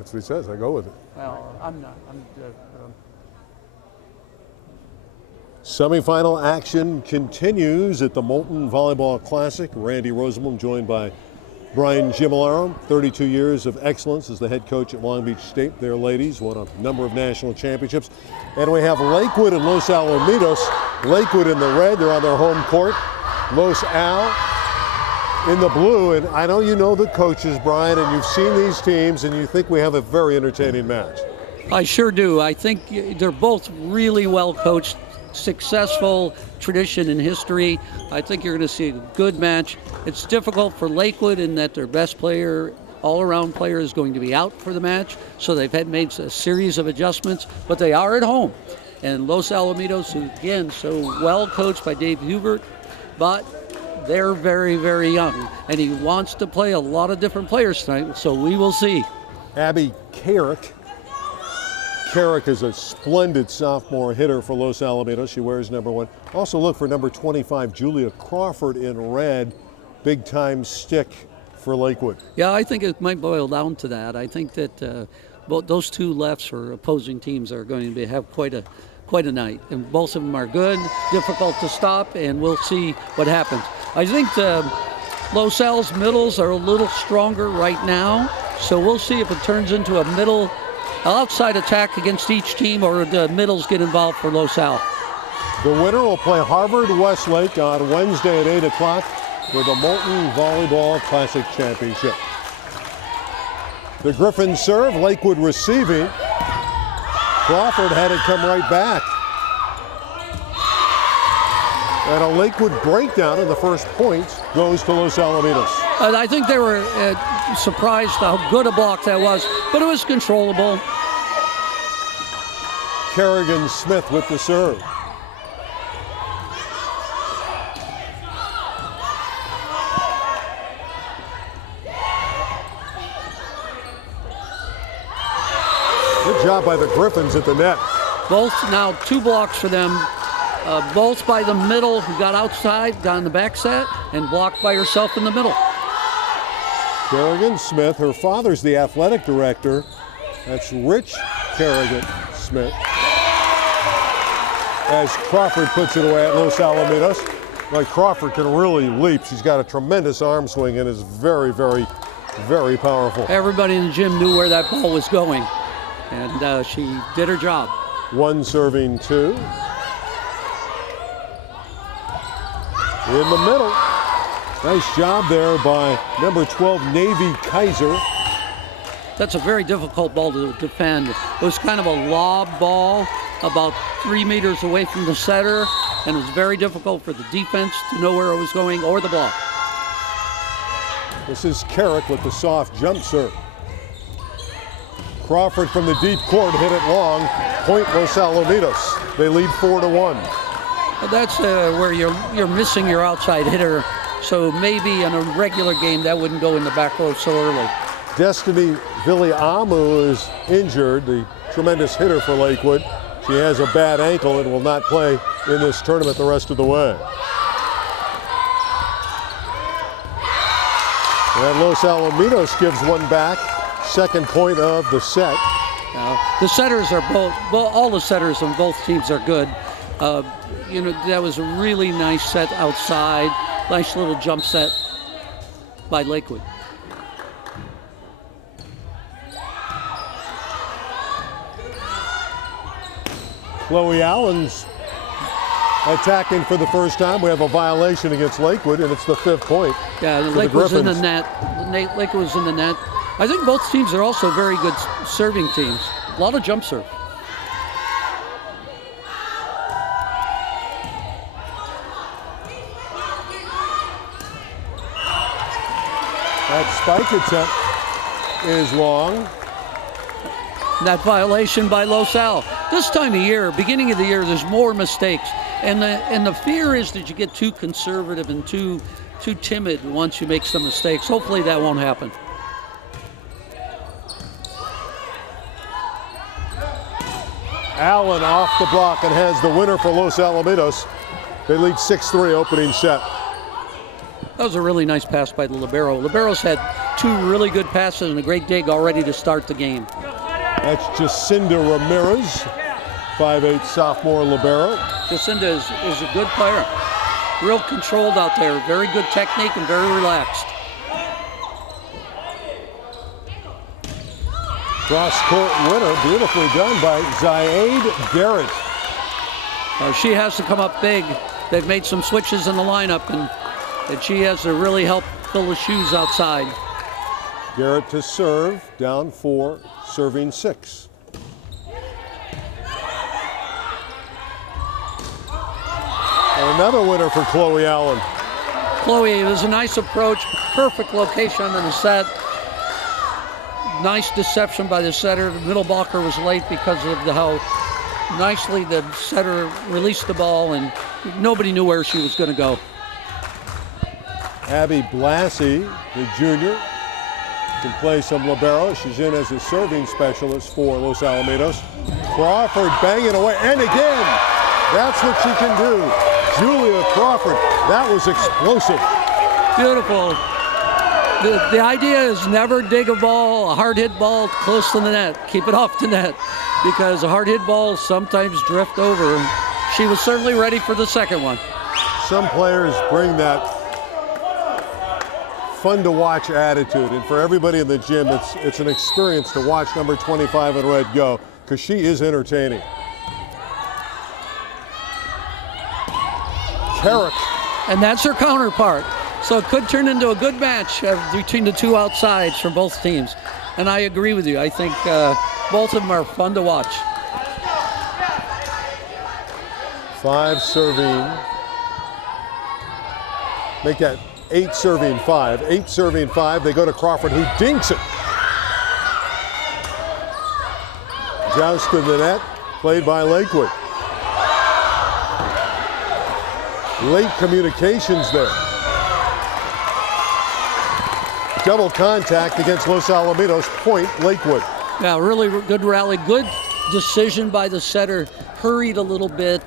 That's what he says. I go with it. Well, I'm not. Semifinal action continues at the Molten Volleyball Classic. Randy Rosenblum joined by Brian Gimolaro, 32 years of excellence as the head coach at Long Beach State. Their ladies won a number of national championships. And we have Lakewood and Los Alamitos. Lakewood in the red, they're on their home court. Los Al in the blue. And I know you know the coaches, Brian, and you've seen these teams, and you think we have a very entertaining match. I sure do. I think they're both really well coached, successful tradition and history. I think you're going to see a good match. It's difficult for Lakewood in that their best player, all-around player, is going to be out for the match, so they've had made a series of adjustments, but they are at home. And Los Alamitos, who again, so well coached by Dave Hubert, but they're very, very young, and he wants to play a lot of different players tonight, so we will see. Abby Carrick. Carrick is a splendid sophomore hitter for Los Alamitos. She wears number 1. Also look for number 25, Julia Crawford in red. Big time stick for Lakewood. Yeah, I think it might boil down to that. I think that both those two lefts for opposing teams are going to have quite a night. And both of them are good, difficult to stop, and we'll see what happens. I think Los Al's middles are a little stronger right now, so we'll see if it turns into a middle outside attack against each team, or the middles get involved for Los Al. The winner will play Harvard Westlake on Wednesday at 8 o'clock for the Molten Volleyball Classic Championship. The Griffins serve, Lakewood receiving. Crawford had it come right back. And a Lakewood breakdown in the first points goes to Los Alamitos. I think they were surprised how good a block that was, but it was controllable. Kerrigan Smith with the serve. Good job by the Griffins at the net. Both now 2 blocks for them. Both by the middle, who got outside, got on the back set, and blocked by herself in the middle. Kerrigan Smith, her father's the athletic director. That's Rich Kerrigan Smith. As Crawford puts it away at Los Alamitos. Like, Crawford can really leap. She's got a tremendous arm swing and is very, very, very powerful. Everybody in the gym knew where that ball was going, and she did her job. 1 serving 2. In the middle. Nice job there by number 12, Navy Kaiser. That's a very difficult ball to defend. It was kind of a lob ball about 3 meters away from the setter, and it was very difficult for the defense to know where it was going or the block. This is Carrick with the soft jump serve. Crawford from the deep court hit it long. Point Los Alamitos. They lead 4-1. Well, that's where you're missing your outside hitter. So maybe in a regular game that wouldn't go in the back row so early. Destiny Viliamu is injured, the tremendous hitter for Lakewood. She has a bad ankle and will not play in this tournament the rest of the way. And Los Alamitos gives one back. Second point of the set. The setters are all the setters on both teams are good. That was a really nice set outside. Nice little jump set by Lakewood. Chloe Allen's attacking for the first time. We have a violation against Lakewood, and it's the 5th point. Yeah, Lakewood's in the net. Lakewood was in the net. I think both teams are also very good serving teams. A lot of jump serve. That spike attempt is long. That violation by Los Al. This time of year, beginning of the year, there's more mistakes. And the fear is that you get too conservative and too timid once you make some mistakes. Hopefully that won't happen. Allen off the block and has the winner for Los Alamitos. They lead 6-3 opening set. That was a really nice pass by the libero. Libero's had two really good passes and a great dig already to start the game. That's Jacinda Ramirez, 5'8" sophomore libero. Jacinda is a good player. Real controlled out there. Very good technique and very relaxed. Cross-court winner, beautifully done by Zaid Garrett. She has to come up big. They've made some switches in the lineup, and she has to really help fill the shoes outside. Garrett to serve, down 4, serving 6. And another winner for Chloe Allen. Chloe, it was a nice approach, perfect location on the set. Nice deception by the setter. The middle blocker was late because of how nicely the setter released the ball, and nobody knew where she was going to go. Abby Blassie, the junior, can play some libero. She's in as a serving specialist for Los Alamitos. Crawford banging away, and again, that's what she can do. Julia Crawford, that was explosive. Beautiful. The idea is never dig a ball, a hard hit ball close to the net. Keep it off the net, because a hard hit balls sometimes drift over. She was certainly ready for the second one. Some players bring that fun to watch attitude, and for everybody in the gym, it's an experience to watch number 25 in red go, because she is entertaining. Carrick. And that's her counterpart. So it could turn into a good match between the two outsides from both teams. And I agree with you. I think both of them are fun to watch. 5 serving. Make that 8 serving 5. 8 serving 5. They go to Crawford, who dinks it. Joust in the net, played by Lakewood. Late communications there. Double contact against Los Alamitos, point Lakewood. Yeah, really good rally. Good decision by the setter. Hurried a little bit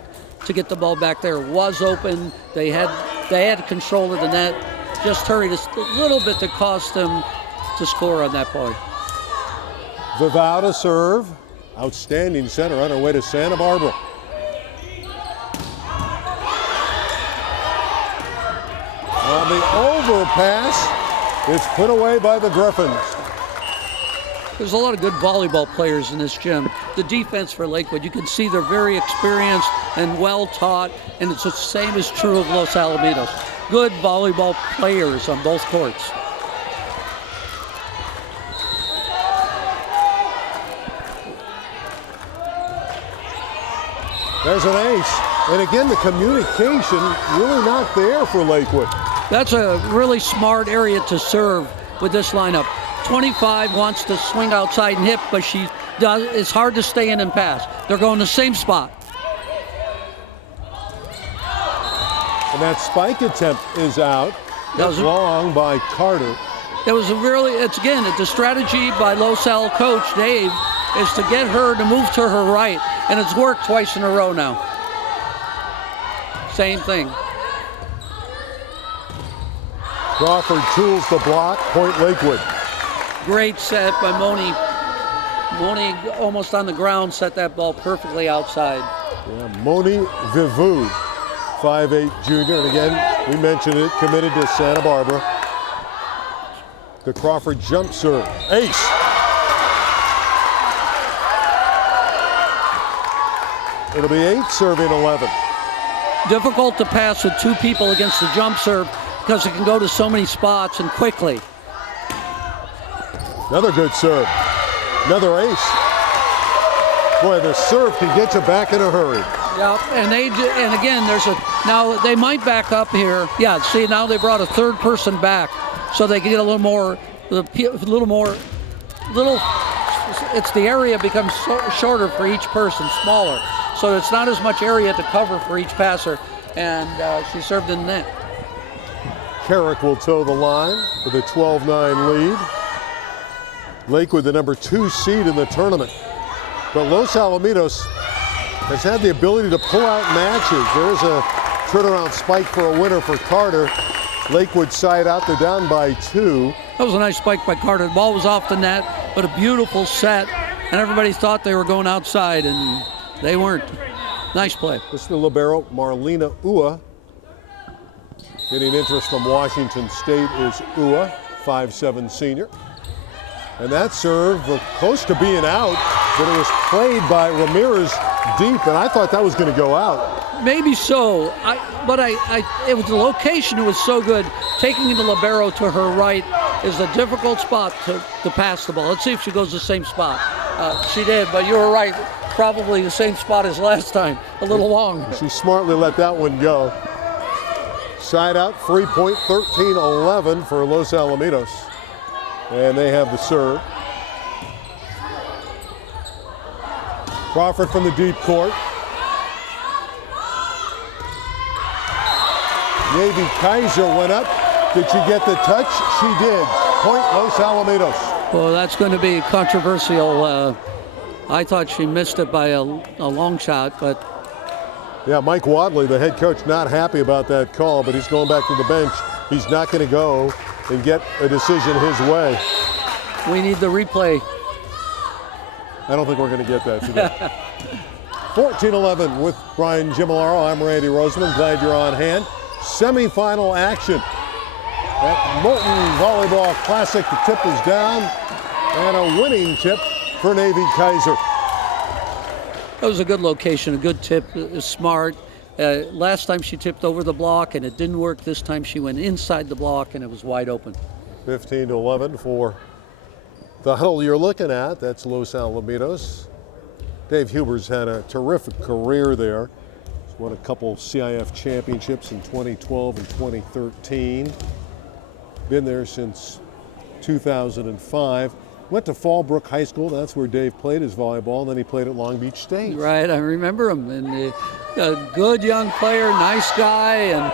to get the ball back there. Was open. They had control of the net. Just hurried a little bit to cost them to score on that point. Vivau to serve. Outstanding center on her way to Santa Barbara. On the overpass, it's put away by the Griffins. There's a lot of good volleyball players in this gym. The defense for Lakewood, you can see they're very experienced and well taught, and it's the same is true of Los Alamitos. Good volleyball players on both courts. There's an ace. And again, the communication really not there for Lakewood. That's a really smart area to serve with this lineup. 25 wants to swing outside and hit, but it's hard to stay in and pass. They're going the same spot. And that spike attempt is out. That was long by Carter. It was the strategy by Los Al coach Dave is to get her to move to her right, and it's worked twice in a row now. Same thing. Crawford tools the block, point Lakewood. Great set by Moni. Moni almost on the ground, set that ball perfectly outside. Yeah, Moni Vivu, 5'8" junior, and again, we mentioned it, committed to Santa Barbara. The Crawford jump serve, ace. It'll be 8 serving 11. Difficult to pass with 2 people against the jump serve because it can go to so many spots and quickly. Another good serve. Another ace. Boy, the serve can get you back in a hurry. Yeah, and again, now they might back up here. Yeah, see, now they brought a third person back so they can get a little more. It's the area becomes shorter for each person, smaller. So it's not as much area to cover for each passer, and she served in the net. Carrick will toe the line with a 12-9 lead. Lakewood, the number 2 seed in the tournament. But Los Alamitos has had the ability to pull out matches. There's a turnaround spike for a winner for Carter. Lakewood side out, they're down by 2. That was a nice spike by Carter. The ball was off the net, but a beautiful set, and everybody thought they were going outside, and they weren't. Nice play. This is the libero, Marlena Ua. Getting interest from Washington State is Ua, 5'7" senior. And that serve close to being out, but it was played by Ramirez deep, and I thought that was going to go out. Maybe so, but it was the location. It was so good. Taking the libero to her right is a difficult spot to pass the ball. Let's see if she goes the same spot. She did, but you were right. Probably the same spot as last time, a little long. She smartly let that one go. Side out, free point, 13-11 for Los Alamitos. And they have the serve. Crawford from the deep court. Navy Kaiser went up. Did she get the touch? She did. Point Los Alamitos. Well, that's going to be controversial. I thought she missed it by a long shot, but... Yeah, Mike Wadley, the head coach, not happy about that call, but he's going back to the bench. He's not going to go and get a decision his way. We need the replay. I don't think we're going to get that today. 14-11 with Brian Gimolaro. I'm Randy Roseman. Glad you're on hand. Semifinal action at Molten Volleyball Classic. The tip is down, and a winning tip for Navy Kaiser. That was a good location, a good tip, smart. Last time she tipped over the block and it didn't work. This time she went inside the block and it was wide open. 15-11 for the huddle you're looking at. That's Los Alamitos. Dave Huber's had a terrific career there. He's won a couple CIF championships in 2012 and 2013. Been there since 2005. Went to Fallbrook High School. That's where Dave played his volleyball. And then he played at Long Beach State. Right, I remember him. And a good young player, nice guy, and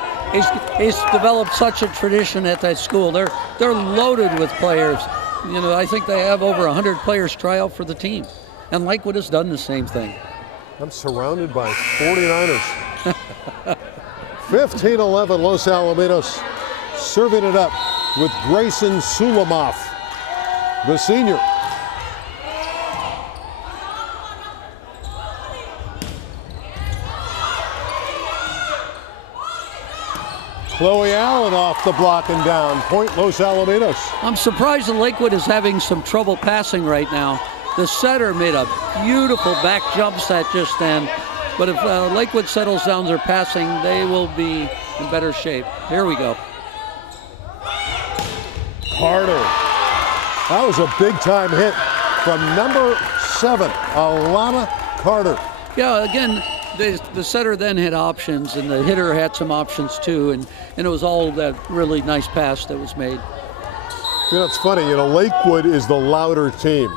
he's developed such a tradition at that school. They're loaded with players. You know, I think they have over 100 players try out for the team. And Lakewood has done the same thing. I'm surrounded by 49ers. 15-11 Los Alamitos, serving it up with Grayson Sulamoff, the senior. Chloe Allen off the block and down. Point Los Alamitos. I'm surprised that Lakewood is having some trouble passing right now. The setter made a beautiful back jump set just then. But if Lakewood settles down their passing, they will be in better shape. Here we go. Carter. That was a big-time hit from number 7, Alana Carter. Yeah, again, the setter then had options, and the hitter had some options too, and it was all that really nice pass that was made. You know, it's funny, Lakewood is the louder team.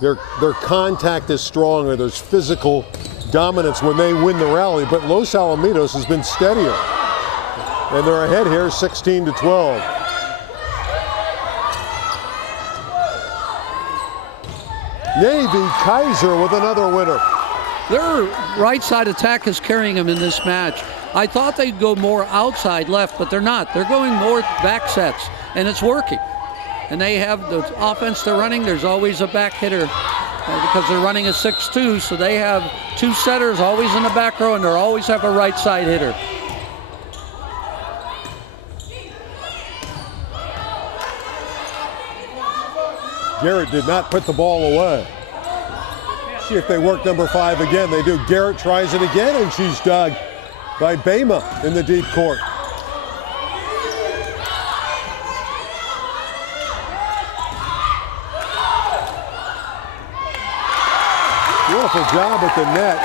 Their contact is stronger. There's physical dominance when they win the rally, but Los Alamitos has been steadier. And they're ahead here, 16-12. Navy Kaiser with another winner. Their right side attack is carrying them in this match. I thought they'd go more outside left, but they're not. They're going more back sets, and it's working. And they have the offense they're running. There's always a back hitter because they're running a 6-2, so they have 2 setters always in the back row, and they always have a right side hitter. Garrett did not put the ball away. See if they work number 5 again. They do. Garrett tries it again, and she's dug by Bema in the deep court. Beautiful job at the net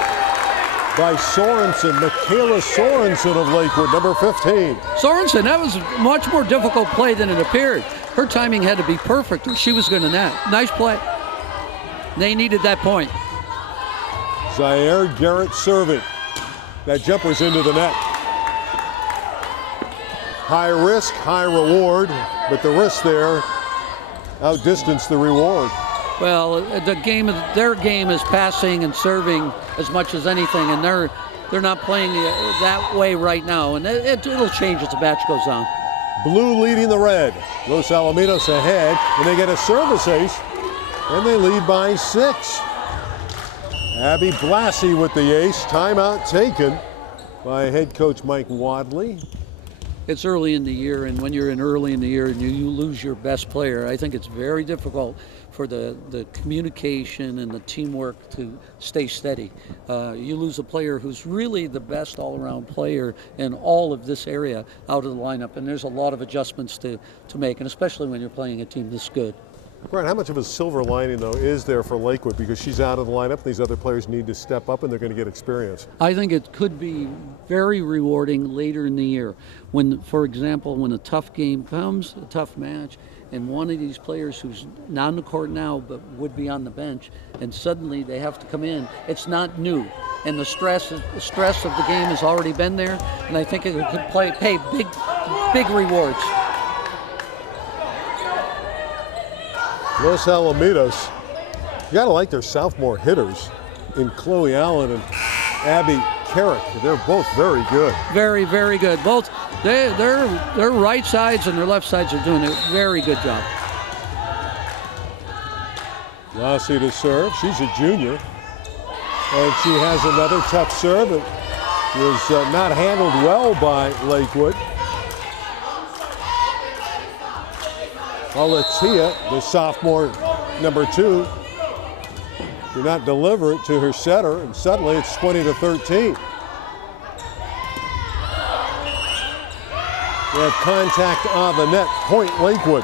by Sorensen, Michaela Sorensen of Lakewood, number 15. Sorensen, that was a much more difficult play than it appeared. Her timing had to be perfect or she was going to net. Nice play. They needed that point. Zaire Garrett serving. That jumper's into the net. High risk, high reward, but the risk there outdistanced the reward. Well, their game is passing and serving as much as anything, and they're not playing that way right now, and it'll change as the match goes on. Blue leading the red. Los Alamitos ahead, and they get a service ace, and they lead by 6. Abby Blassie with the ace. Timeout taken by head coach Mike Wadley. It's early in the year, and when you're in early in the year and you lose your best player, I think it's very difficult for the communication and the teamwork to stay steady. You lose a player who's really the best all-around player in all of this area out of the lineup, and there's a lot of adjustments to make, and especially when you're playing a team this good. Brian, how much of a silver lining, though, is there for Lakewood? Because she's out of the lineup, these other players need to step up, and they're going to get experience. I think it could be very rewarding later in the year. When, for example, when a tough game comes, a tough match, and one of these players who's not on the court now but would be on the bench, and suddenly they have to come in, it's not new. And the stress of the game has already been there, and I think it could pay big rewards. Los Alamitos, you gotta like their sophomore hitters in Chloe Allen and Abby Carrick. They're both very good. Very, very good. Both their right sides and their left sides are doing a very good job. Lassie to serve. She's a junior, and she has another tough serve. It was not handled well by Lakewood. Alatia, the sophomore, number 2, did not deliver it to her setter, and suddenly it's 20-13. We have contact on the net. Point Lakewood.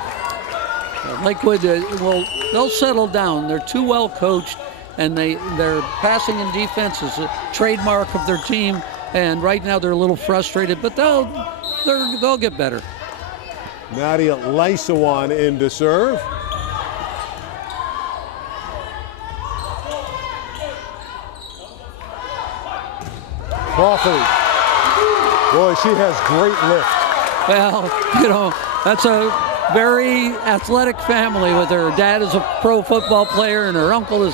Lakewood, they'll settle down. They're too well coached, and their passing and defense is a trademark of their team. And right now they're a little frustrated, but they'll get better. Nadia Lysawan in to serve. Crawford. Boy, she has great lift. Well, that's a very athletic family with her dad is a pro football player and her uncle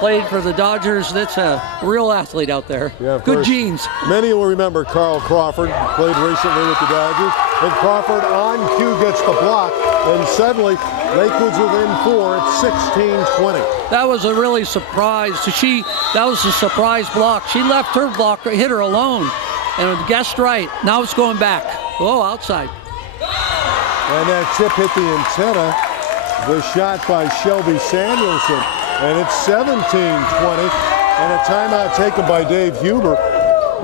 played for the Dodgers. That's a real athlete out there. Yeah, good genes. Many will remember Carl Crawford, played recently with the Dodgers. And Crawford on cue gets the block, and suddenly Lakewood's within 4 at 16-20. That was a really surprise. That was a surprise block. She left her block, hit her alone, and guessed right. Now it's going back. Oh, outside. And that chip hit the antenna. The shot by Shelby Samuelson, and it's 17-20, and a timeout taken by Dave Huber.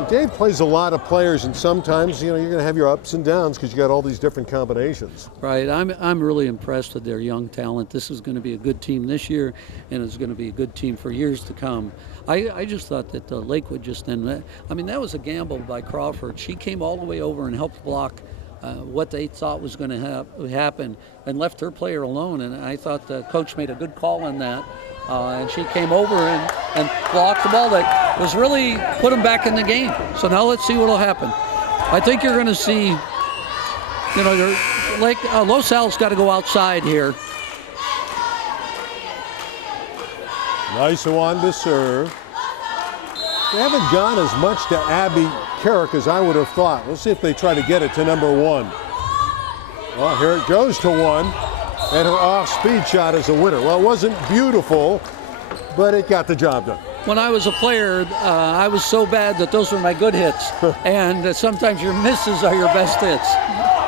Dave plays a lot of players, and sometimes you're going to have your ups and downs because you got all these different combinations. Right. I'm really impressed with their young talent. This is going to be a good team this year, and it's going to be a good team for years to come. I just thought that Lakewood just then. I mean, that was a gamble by Crawford. She came all the way over and helped block what they thought was going to happen, and left her player alone. And I thought the coach made a good call on that. And she came over and blocked the ball that was really put them back in the game. So now let's see what will happen. I think you're going to see, Los Al's got to go outside here. Nice one to serve. They haven't gone as much to Abby Carrick as I would have thought. Let's see if they try to get it to number 1. Well, here it goes to 1. And her off-speed shot is a winner. Well, it wasn't beautiful, but it got the job done. When I was a player, I was so bad that those were my good hits. And sometimes your misses are your best hits.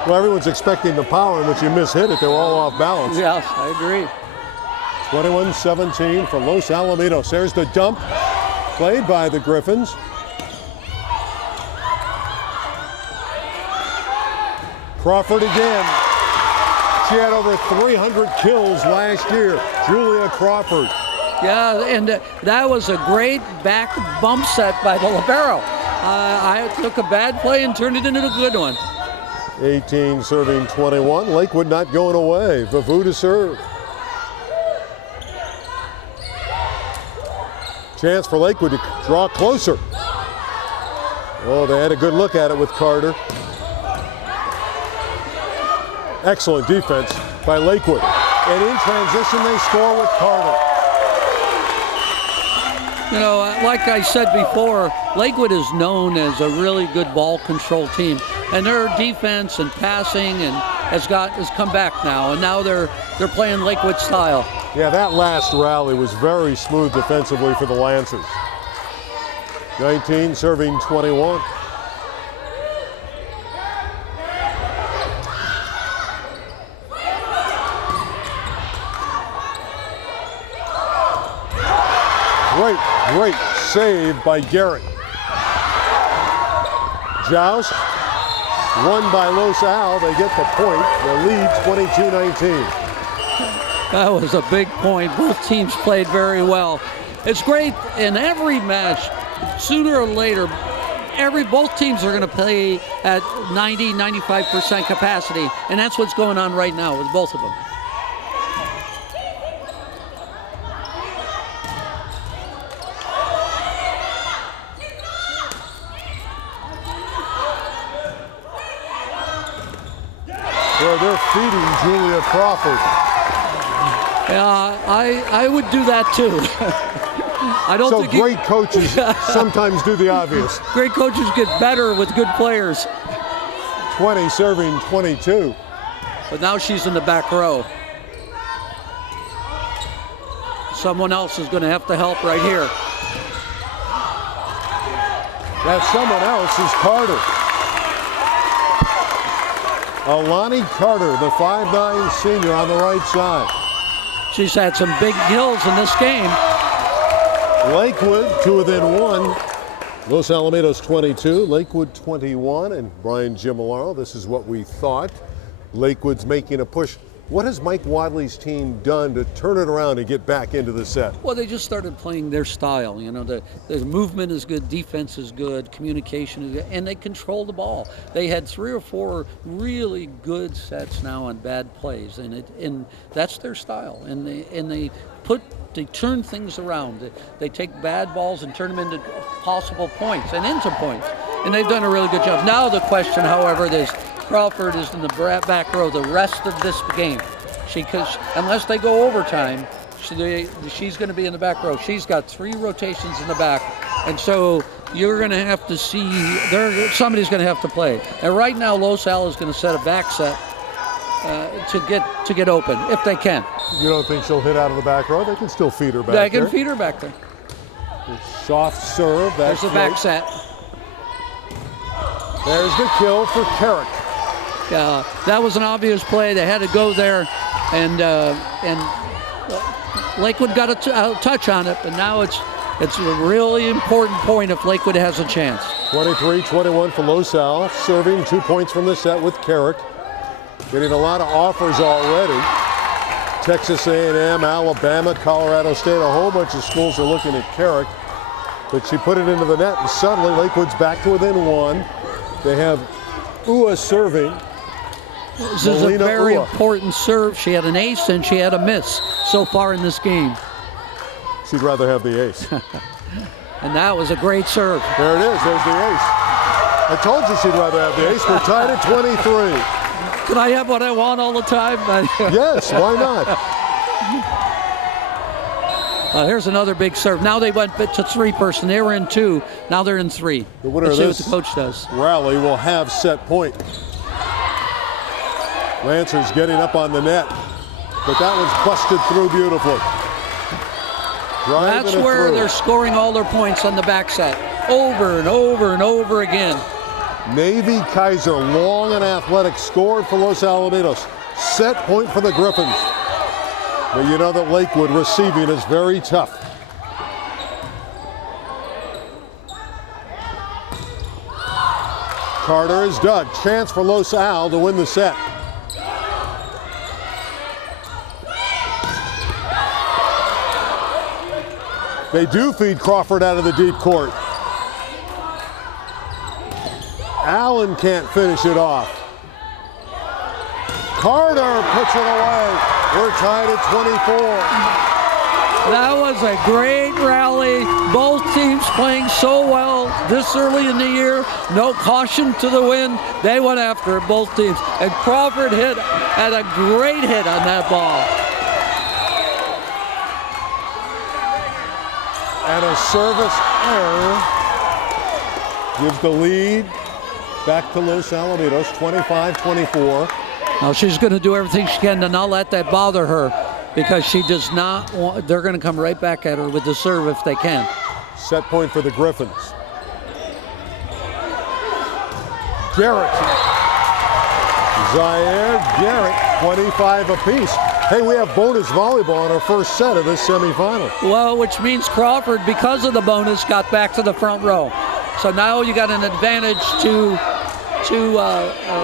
Well, everyone's expecting the power, and when you miss-hit it, they were all off balance. Yes, I agree. 21-17 for Los Alamitos. There's the dump, played by the Griffins. Crawford again. She had over 300 kills last year. Julia Crawford. Yeah, and that was a great back bump set by the libero. I took a bad play and turned it into a good one. 18 serving 21. Lakewood not going away. Vavu to serve. Chance for Lakewood to draw closer. Oh, they had a good look at it with Carter. Excellent defense by Lakewood. And in transition, they score with Carter. You know, like I said before, Lakewood is known as a really good ball control team, and their defense and passing and has come back now, and now they're playing Lakewood style. Yeah, that last rally was very smooth defensively for the Lancers. 19 serving 21. Great save by Garrett. Joust, won by Los Al. They get the point. They lead 22-19. That was a big point. Both teams played very well. It's great in every match. Sooner or later, both teams are going to play at 90-95% capacity, and that's what's going on right now with both of them. Well, they're feeding Julia Crawford. Yeah, I would do that too. I don't think great coaches sometimes do the obvious. Great coaches get better with good players. 20 serving 22. But now she's in the back row. Someone else is going to have to help right here. That someone else is Carter. Alani Carter, the 5'9" senior on the right side. She's had some big kills in this game. Lakewood, 2 within 1. Los Alamitos 22, Lakewood 21, and Brian Gimolaro. This is what we thought. Lakewood's making a push. What has Mike Wadley's team done to turn it around and get back into the set? Well, they just started playing their style. You know, the movement is good, defense is good, communication is good, and they control the ball. They had 3 or 4 really good sets now on bad plays, and that's their style. And they turn things around. They take bad balls and turn them into possible points and into points, and they've done a really good job. Now the question, however, is Crawford is in the back row the rest of this game. Because unless they go overtime, she's going to be in the back row. She's got 3 rotations in the back, and so you're going to have to see somebody's going to have to play. And right now, Los Al is going to set a back set to get open if they can. You don't think she'll hit out of the back row? They can still feed her back there. They can feed her back there. Soft serve. There's the back set. There's the kill for Carrick. That was an obvious play. They had to go there, and Lakewood got a touch on it, but now it's a really important point if Lakewood has a chance. 23-21 for Los Al, serving 2 points from the set with Carrick. Getting a lot of offers already. Texas A&M, Alabama, Colorado State, a whole bunch of schools are looking at Carrick, but she put it into the net, and suddenly Lakewood's back to within 1. They have Ua serving. This is a very important serve. She had an ace and she had a miss so far in this game. She'd rather have the ace. And that was a great serve. There it is. There's the ace. I told you she'd rather have the ace. We're tied at 23. Can I have what I want all the time? Yes, why not? Here's another big serve. Now they went to 3-person. They were in 2. Now they're in 3. The winner Let's of see this what the coach does. Rally will have set point. Lancers getting up on the net, but that was busted through beautifully. That's where they're scoring all their points on the back set, over and over and over again. Navy Kaiser, long and athletic, scored for Los Alamitos. Set point for the Griffins. But you know that Lakewood receiving is very tough. Carter is dug. Chance for Los Al to win the set. They do feed Crawford out of the deep court. Allen can't finish it off. Carter puts it away. We're tied at 24. That was a great rally. Both teams playing so well this early in the year. No caution to the wind. They went after it, both teams. And Crawford had a great hit on that ball. And a service error gives the lead back to Los Alamitos, 25-24. Now she's going to do everything she can to not let that bother her, because she does not want, they're going to come right back at her with the serve if they can. Set point for the Griffins. Garrett. Zaire Garrett, 25 apiece. Hey, we have bonus volleyball in our first set of this semifinal. Well, which means Crawford, because of the bonus, got back to the front row. So now you got an advantage to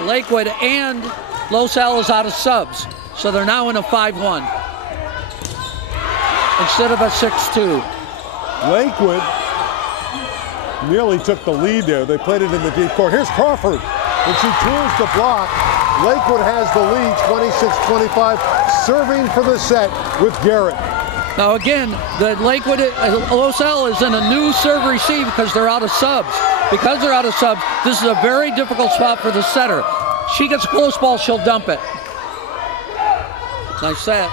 Lakewood, and Los Al is out of subs. So they're now in a 5-1 instead of a 6-2. Lakewood nearly took the lead there. They played it in the deep court. Here's Crawford, and she turns the block. Lakewood has the lead, 26-25, serving for the set with Garrett. Now again, the Lakewood, Los Al is in a new serve receive because they're out of subs. Because they're out of subs, this is a very difficult spot for the setter. She gets a close ball, she'll dump it. Nice set.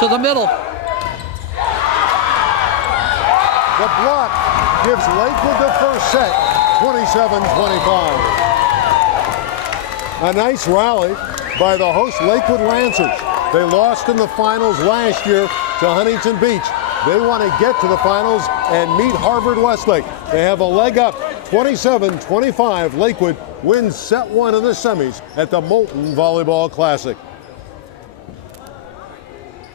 To the middle. The block gives Lakewood the first set, 27-25. A nice rally by the host Lakewood Lancers. They lost in the finals last year to Huntington Beach. They want to get to the finals and meet Harvard Westlake. They have a leg up, 27-25. Lakewood wins set 1 of the semis at the Molten Volleyball Classic.